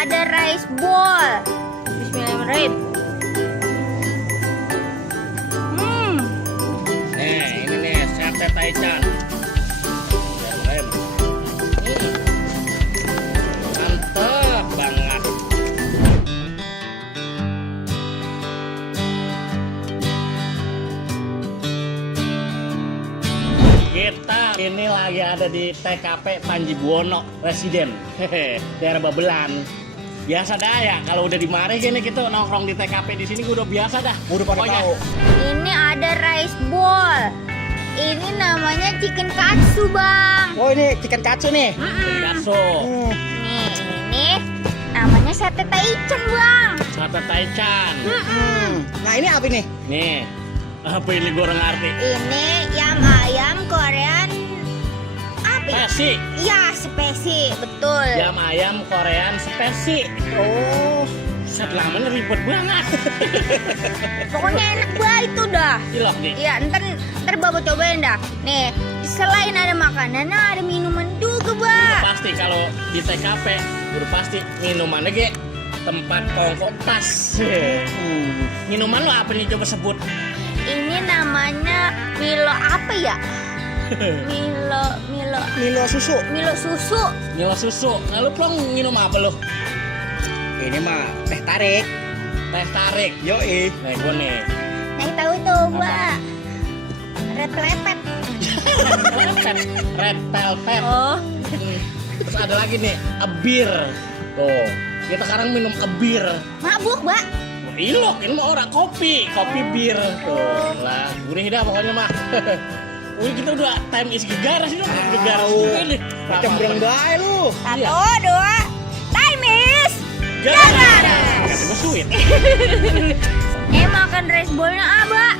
ada rice ball. Bismillahirrahmanirrahim. Nih, ini nih sate taichan. Mantep banget. Kita ini lagi ada di TKP Panji Buwono Residen, daerah Babelan. Biasa dah ya, kalau udah dimari gini kita nongkrong di TKP di sini udah biasa dah. Udah pada tahu. Ini ada rice ball. Ini namanya chicken katsu, Bang. Oh, ini chicken katsu nih. Katsu, Nih, ini namanya sate taichan, Bang. sate taichan. Nah, ini apa nih? Nih, apa ini gue orang ngerti? Ini yam ayam Korean apa ya? Spesi, Ya, spesi, betul. jam ayam Korean spesi. Oh, Set lamanya ribet banget. Pokoknya enak banget itu dah. Cilok nih. Iya, ntar Bapak cobain dah. Nih, selain ada makanan, ada minuman juga, Udah Bang. pasti kalau di TKP udah pasti minumannya ge tempat kongkong pas. Minuman lo apa nih coba sebut? Ini namanya Milo apa ya? Milo Milo susu. susu. Milo susu. Nah, lu plong minum apa lo? Ini mah teh tarik. Teh tarik. Yoi. Nah, gue nih. Nah, tahu tuh, Mbak. Red velvet. Red velvet. Oh, Terus ada lagi nih, bir. Tuh, kita sekarang minum bir. mabuk, Mbak. Ilok, ini mah orang kopi bir. Tuh, lah, gurih dah pokoknya mah. Wih, kita udah time is gegaras ini, gegaras juga nih. Macam berang bae lu. Satu, dua, time is. Gegaras. Kata gue sweet. Makan rice ballnya apa?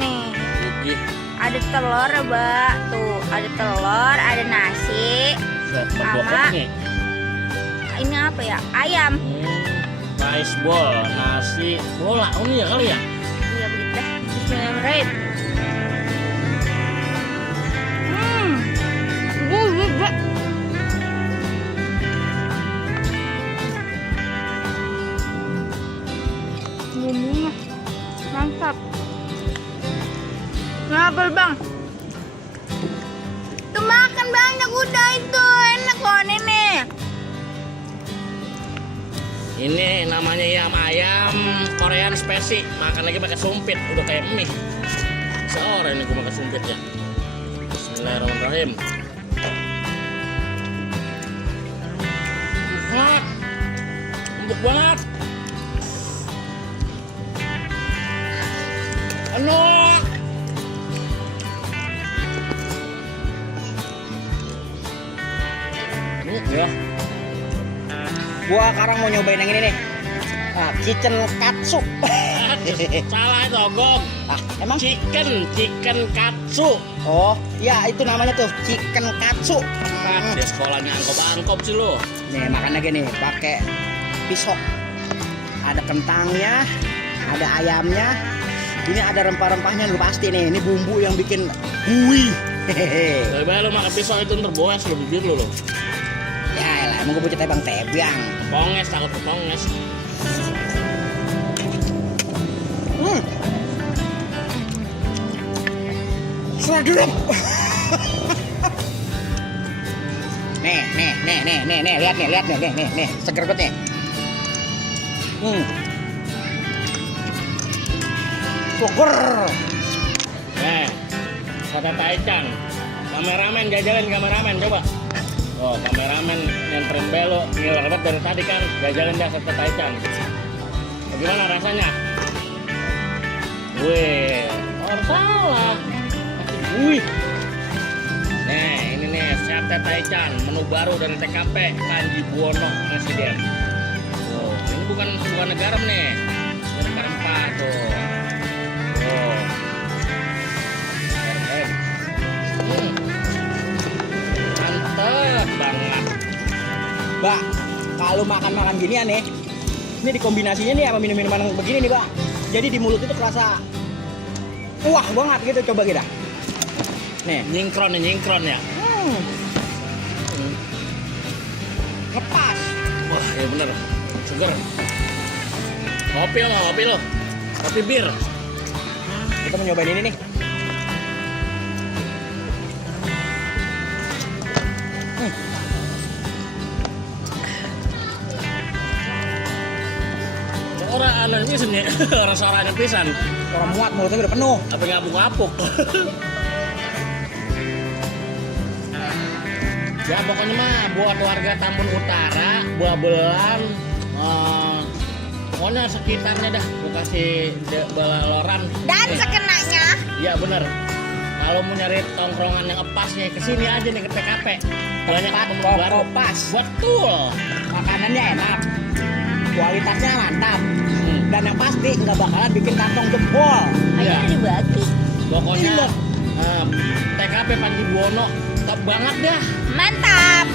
Nih, Gigih. ada telur, Mbak. Tuh, ada telur, ada nasi. Set, Sama. berdua nih. Ini apa ya? Ayam. Rice ball, nasi, bola. Oh iya kali ya? Iya, begitu dah. Bismillahirrahmanirrahim. Gede. Bumbunya mantap. Kenapa, Bang? Tuh makan banyak udah itu. Enak kok ini. Ini namanya yam ayam Korean spesi. Makan lagi pakai sumpit, udah kayak mie. Seorang ini gue makan sumpit ya. Bismillahirrahmanirrahim. Enak, empuk banget. Enak. Ya. Gua sekarang mau nyobain yang ini nih. Nah, chicken katsu. Salah itu Gong. Ah, emang? Chicken katsu. Oh, ya itu namanya tuh chicken katsu. Dia sekolahnya angkop sih lo. Nih, makan lagi nih pakai pisau. Ada kentangnya, ada ayamnya. Ini ada rempah-rempahnya lu pasti nih. Ini bumbu yang bikin hui. Hehehe. Lebih baik lo makan pisau itu ntar boes lo bibir lo. Ya elah, emang gue bocah tebang. Ponges, takut keponges. Seragam. Nih, lihat nih, seger banget nih. Seger. Sate taichan. Kameramen, jajalin kameramen, coba. Oh, kameramen nganterin belo, ngiler banget dari tadi kan. Jajalin dah sate taichan. Bagaimana rasanya? Wih, salah. Wih. Nih, ini nih sate taichan, menu baru dari TKP Panji Buwono Residen. Oh, ini bukan garam nih. Ini rempah tuh. Oh. Mantep banget. Mbak, kalau makan ginian nih, ini dikombinasinya nih sama minum-minuman begini nih, Mbak. Jadi di mulut itu kerasa wah banget gitu, coba kita. Nih, Nyingkron ya. lepas. Wah, Iya bener, seger. Kopi lo, kopi lo. Kopi bir. Kita mau nyobain ini nih. Orang aneh pisan ya, rasa orang aneh pisan. Orang muat mulutnya udah penuh. Apa ngapuk-ngapuk. Ya pokoknya mah buat warga Tambun Utara, Babelan, pokoknya sekitarnya dah, gue kasih Balaloran. Dan sekenanya Iya bener. Kalau mau nyari tongkrongan yang epasnya kesini aja nih ke TKP. Banyak Tempat temen baru. rokok pas. Betul. Makanannya enak. Kualitasnya mantap. Dan yang pasti nggak bakalan bikin kantong jempol. Iya. ayo dibagi. Pokoknya Iya. TKP Panji Buwono top banget dah. Mantap.